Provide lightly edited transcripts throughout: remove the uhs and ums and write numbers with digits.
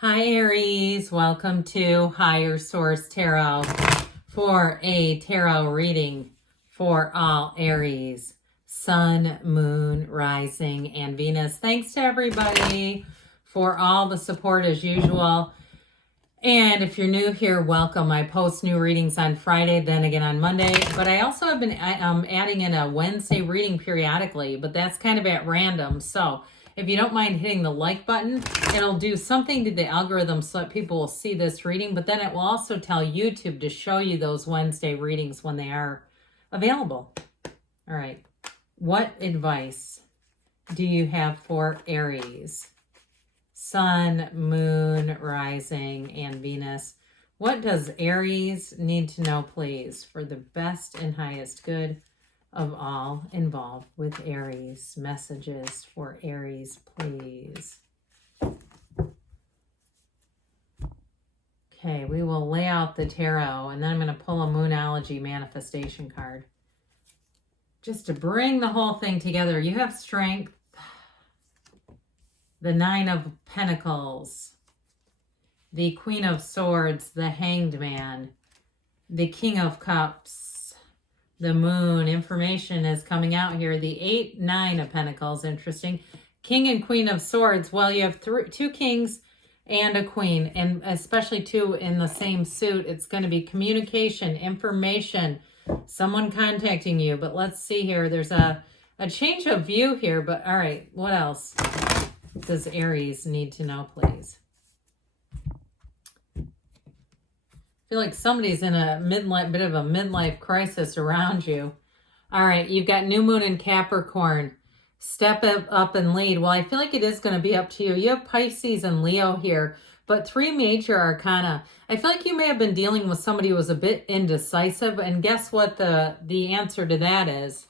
Hi Aries, welcome to Higher Source Tarot for a tarot reading for all Aries, Sun, Moon, Rising, and Venus. Thanks to everybody for all the support as usual. And if you're new here, welcome. I post new readings on Friday, then again on Monday. But I also have been adding in a Wednesday reading periodically, but that's kind of at random. So if you don't mind hitting the like button, it'll do something to the algorithm so that people will see this reading. But then it will also tell YouTube to show you those Wednesday readings when they are available. All right. What advice do you have for Aries? Sun, Moon, Rising, and Venus. What does Aries need to know, please, for the best and highest good of all involved with Aries? Messages for Aries, please. Okay, we will lay out the tarot, and then I'm going to pull a Moonology manifestation card. Just to bring the whole thing together. You have strength. The Nine of Pentacles, the Queen of Swords, the Hanged Man, the King of Cups, the Moon. Information is coming out here. The 8, 9 of Pentacles, interesting. King and Queen of Swords. Well, you have two kings and a queen, and especially two in the same suit. It's going to be communication, information, someone contacting you. But let's see here. There's a change of view here, but all right, what else does Aries need to know, please? I feel like somebody's in a bit of a midlife crisis around you. All right, you've got new moon in Capricorn. Step up and lead. Well, I feel like it is going to be up to you. You have Pisces and Leo here, but 3 major arcana. I feel like you may have been dealing with somebody who was a bit indecisive, and guess what the answer to that is?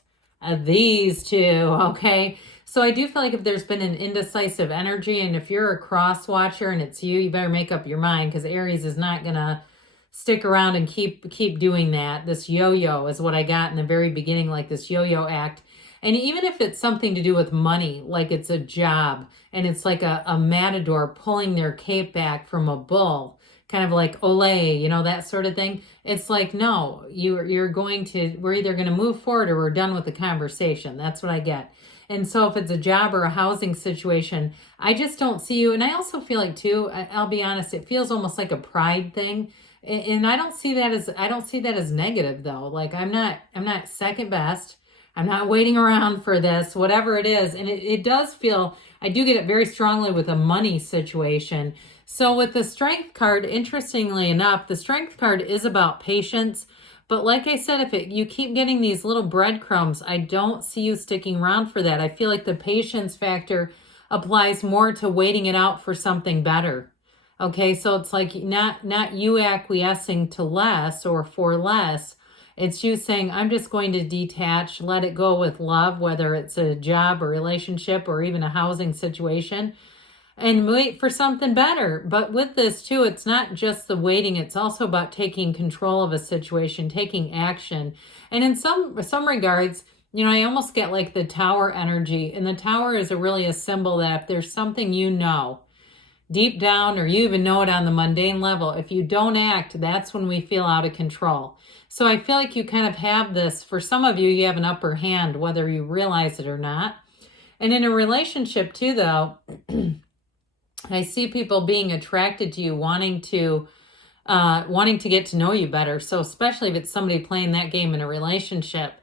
These two, okay? So I do feel like if there's been an indecisive energy, and if you're a cross watcher and it's you, you better make up your mind, because Aries is not going to stick around and keep doing that. This yo-yo is what I got in the very beginning, like this yo-yo act. And even if it's something to do with money, like it's a job, and it's like a matador pulling their cape back from a bull, kind of like Olay, you know, that sort of thing. It's like, no, we're either going to move forward or we're done with the conversation. That's what I get. And so if it's a job or a housing situation, I just don't see you. And I also feel like too, I'll be honest, it feels almost like a pride thing. And I don't see that as negative though. Like I'm not second best. I'm not waiting around for this, whatever it is. And it does feel, I do get it very strongly with a money situation. So with the Strength card, interestingly enough, the Strength card is about patience. But like I said, if you keep getting these little breadcrumbs, I don't see you sticking around for that. I feel like the patience factor applies more to waiting it out for something better. Okay, so it's like not you acquiescing to less or for less. It's you saying, I'm just going to detach, let it go with love, whether it's a job or relationship or even a housing situation, and wait for something better. But with this too, it's not just the waiting, it's also about taking control of a situation, taking action. And in some regards, you know, I almost get like the Tower energy, and the Tower is really a symbol that if there's something you know deep down, or you even know it on the mundane level, if you don't act, that's when we feel out of control. So I feel like you kind of have this, for some of you, you have an upper hand, whether you realize it or not. And in a relationship too, though, I see people being attracted to you, wanting to get to know you better. So especially if it's somebody playing that game in a relationship,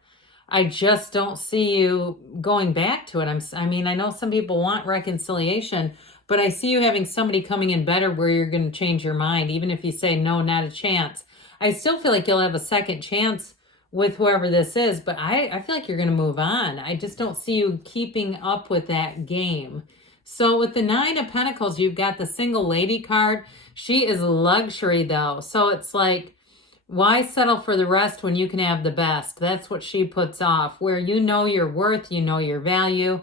I just don't see you going back to it. I mean, I know some people want reconciliation, but I see you having somebody coming in better where you're going to change your mind. Even if you say, no, not a chance. I still feel like you'll have a second chance with whoever this is, but I feel like you're going to move on. I just don't see you keeping up with that game. So with the 9 of Pentacles, you've got the single lady card. She is luxury though. So it's like, why settle for the rest when you can have the best? That's what she puts off, where you know your worth, you know your value,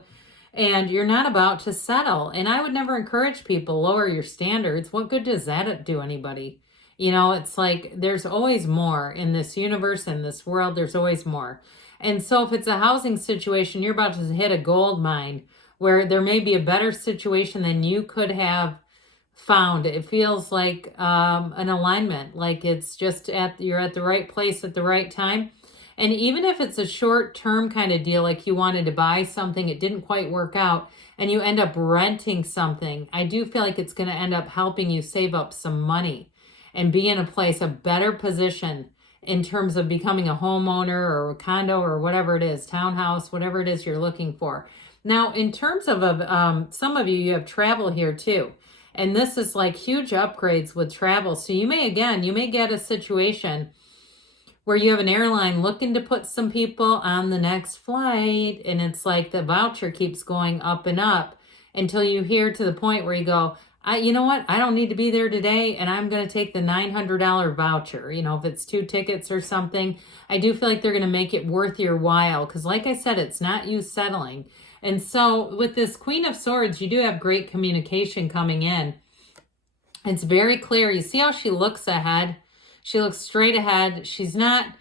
and you're not about to settle. And I would never encourage people, lower your standards. What good does that do anybody? You know, it's like there's always more in this universe, in this world, there's always more. And so if it's a housing situation, you're about to hit a gold mine where there may be a better situation than you could have found. It feels like an alignment, like it's just you're at the right place at the right time. And even if it's a short-term kind of deal, like you wanted to buy something, it didn't quite work out, and you end up renting something, I do feel like it's going to end up helping you save up some money and be in a better position in terms of becoming a homeowner or a condo or whatever it is, townhouse, whatever it is you're looking for. Now, in terms of some of you have travel here too. And this is like huge upgrades with travel. So you may get a situation where you have an airline looking to put some people on the next flight, and it's like the voucher keeps going up and up until you hear to the point where you go, you know what? I don't need to be there today, and I'm going to take the $900 voucher. You know, if it's 2 tickets or something, I do feel like they're going to make it worth your while. Because like I said, it's not you settling. And so with this Queen of Swords, you do have great communication coming in. It's very clear. You see how she looks ahead? She looks straight ahead. She's not,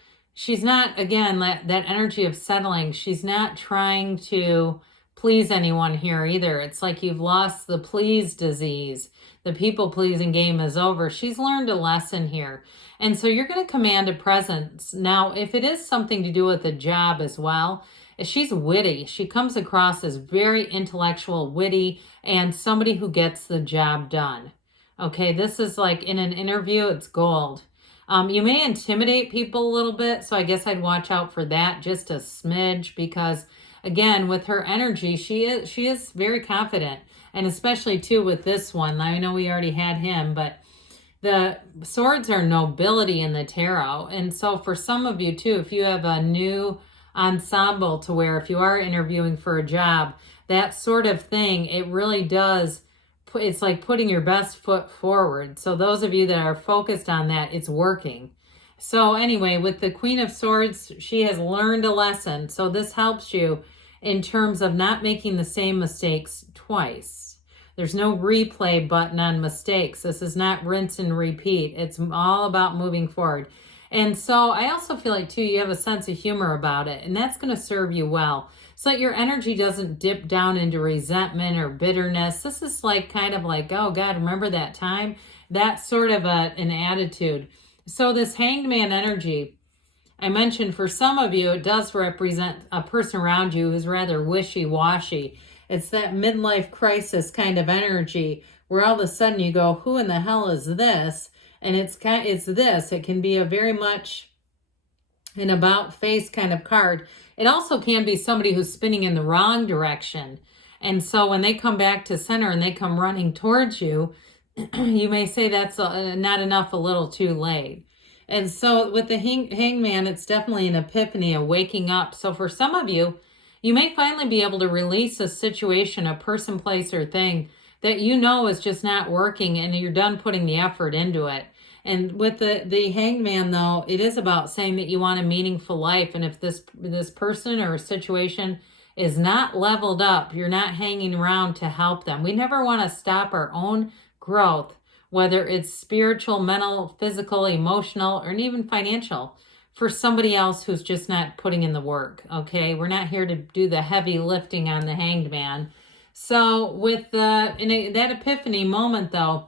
again, that energy of settling. She's not trying to please anyone here either. It's like you've lost the please disease. The people-pleasing game is over. She's learned a lesson here. And so you're going to command a presence. Now, if it is something to do with a job as well, she's witty. She comes across as very intellectual, witty, and somebody who gets the job done. Okay, this is like in an interview, it's gold. You may intimidate people a little bit, so I guess I'd watch out for that just a smidge, because again, with her energy, she is very confident, and especially too with this one. I know we already had him, but the swords are nobility in the tarot, and so for some of you too, if you have a new ensemble to wear, if you are interviewing for a job, that sort of thing, it really does. It's like putting your best foot forward. So those of you that are focused on that, it's working. So anyway, with the Queen of Swords, she has learned a lesson. So this helps you in terms of not making the same mistakes twice. There's no replay button on mistakes. This is not rinse and repeat. It's all about moving forward. And so I also feel like too, you have a sense of humor about it, and that's going to serve you well. So that your energy doesn't dip down into resentment or bitterness. This is like kind of like, oh God, remember that time? That sort of an attitude. So this Hanged Man energy, I mentioned for some of you, it does represent a person around you who's rather wishy-washy. It's that midlife crisis kind of energy where all of a sudden you go, who in the hell is this? And it's this. It can be a very much an about face kind of card. It also can be somebody who's spinning in the wrong direction. And so when they come back to center and they come running towards you, you may say that's not enough, a little too late. And so with the hangman, it's definitely an epiphany, a waking up. So for some of you, you may finally be able to release a situation, a person, place, or thing that you know is just not working, and you're done putting the effort into it. And with the hangman, though, it is about saying that you want a meaningful life. And if this person or situation is not leveled up, you're not hanging around to help them. We never want to stop our own growth, whether it's spiritual, mental, physical, emotional, or even financial, for somebody else who's just not putting in the work, okay? We're not here to do the heavy lifting on the hanged man. So with that epiphany moment, though,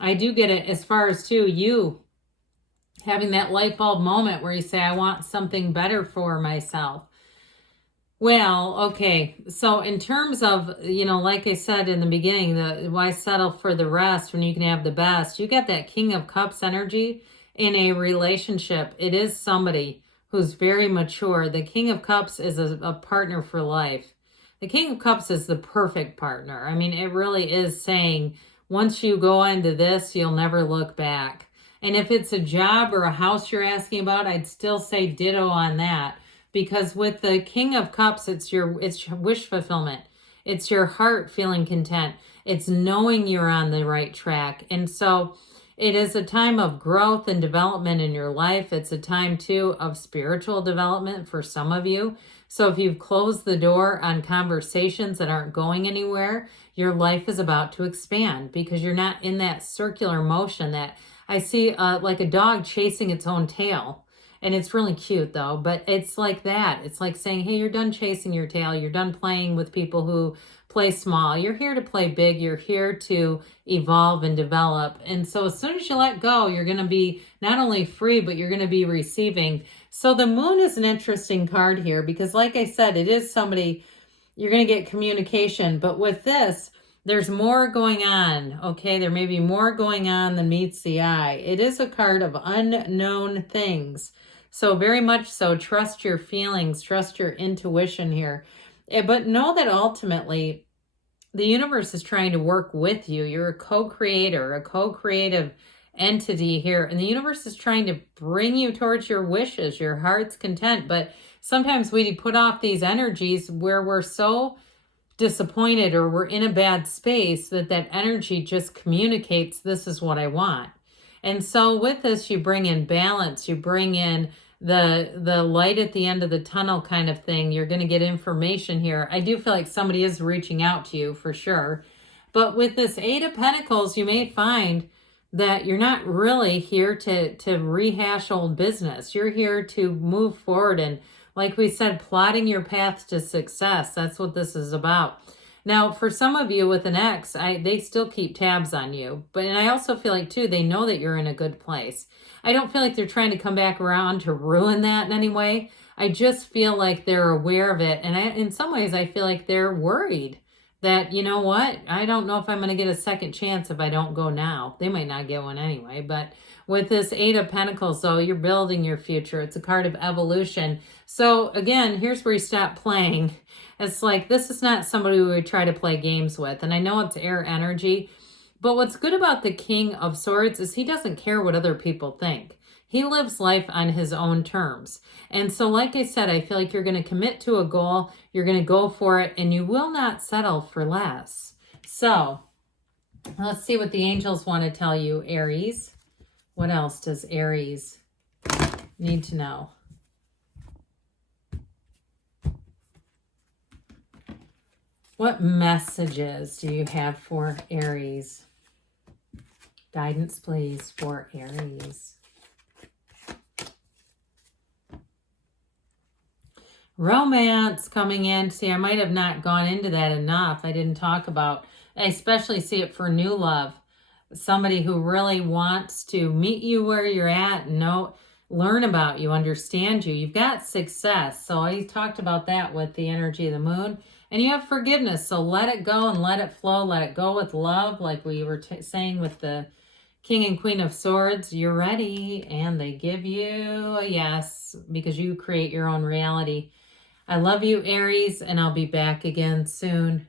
I do get it as far as too, you having that light bulb moment where you say, I want something better for myself. Well, okay. So in terms of, like I said in the beginning, why settle for the rest when you can have the best? You got that King of Cups energy in a relationship. It is somebody who's very mature. The King of Cups is a partner for life. The King of Cups is the perfect partner. I mean, it really is saying, once you go into this, you'll never look back. And if it's a job or a house you're asking about, I'd still say ditto on that. Because with the King of Cups, it's wish fulfillment. It's your heart feeling content. It's knowing you're on the right track. And so it is a time of growth and development in your life. It's a time, too, of spiritual development for some of you. So if you've closed the door on conversations that aren't going anywhere, your life is about to expand because you're not in that circular motion that I see like a dog chasing its own tail. And it's really cute, though. But it's like that. It's like saying, hey, you're done chasing your tail. You're done playing with people who play small. You're here to play big. You're here to evolve and develop. And so as soon as you let go, you're going to be not only free, but you're going to be receiving. So the moon is an interesting card here because like I said, it is somebody, you're going to get communication. But with this, there's more going on, okay? There may be more going on than meets the eye. It is a card of unknown things. So very much so, trust your feelings, trust your intuition here. But know that ultimately, the universe is trying to work with you. You're a co-creator, a co-creative entity here. And the universe is trying to bring you towards your wishes, your heart's content. But sometimes we put off these energies where we're so disappointed or we're in a bad space that energy just communicates, this is what I want. And so with this, you bring in balance, you bring in the light at the end of the tunnel kind of thing. You're going to get information here. I do feel like somebody is reaching out to you for sure. But with this Eight of Pentacles, you may find that you're not really here to rehash old business. You're here to move forward and, like we said, plotting your path to success. That's what this is about. Now, for some of you with an ex, they still keep tabs on you. And I also feel like, too, they know that you're in a good place. I don't feel like they're trying to come back around to ruin that in any way. I just feel like they're aware of it. And in some ways, I feel like they're worried that, you know what, I don't know if I'm going to get a second chance if I don't go now. They might not get one anyway. But with this Eight of Pentacles, though, you're building your future. It's a card of evolution. So again, here's where you stop playing. It's like, this is not somebody who would try to play games with. And I know it's air energy, but what's good about the King of Swords is he doesn't care what other people think. He lives life on his own terms. And so, like I said, I feel like you're going to commit to a goal, you're going to go for it, and you will not settle for less. So, let's see what the angels want to tell you, Aries. What else does Aries need to know? What messages do you have for Aries? Guidance, please, for Aries. Romance coming in. See, I might have not gone into that enough. I didn't talk about, I especially see it for new love. Somebody who really wants to meet you where you're at, learn about you, understand you. You've got success. So I talked about that with the energy of the moon. And you have forgiveness. So let it go and let it flow. Let it go with love, like we were saying with the King and Queen of Swords. You're ready. And they give you a yes because you create your own reality. I love you, Aries, and I'll be back again soon.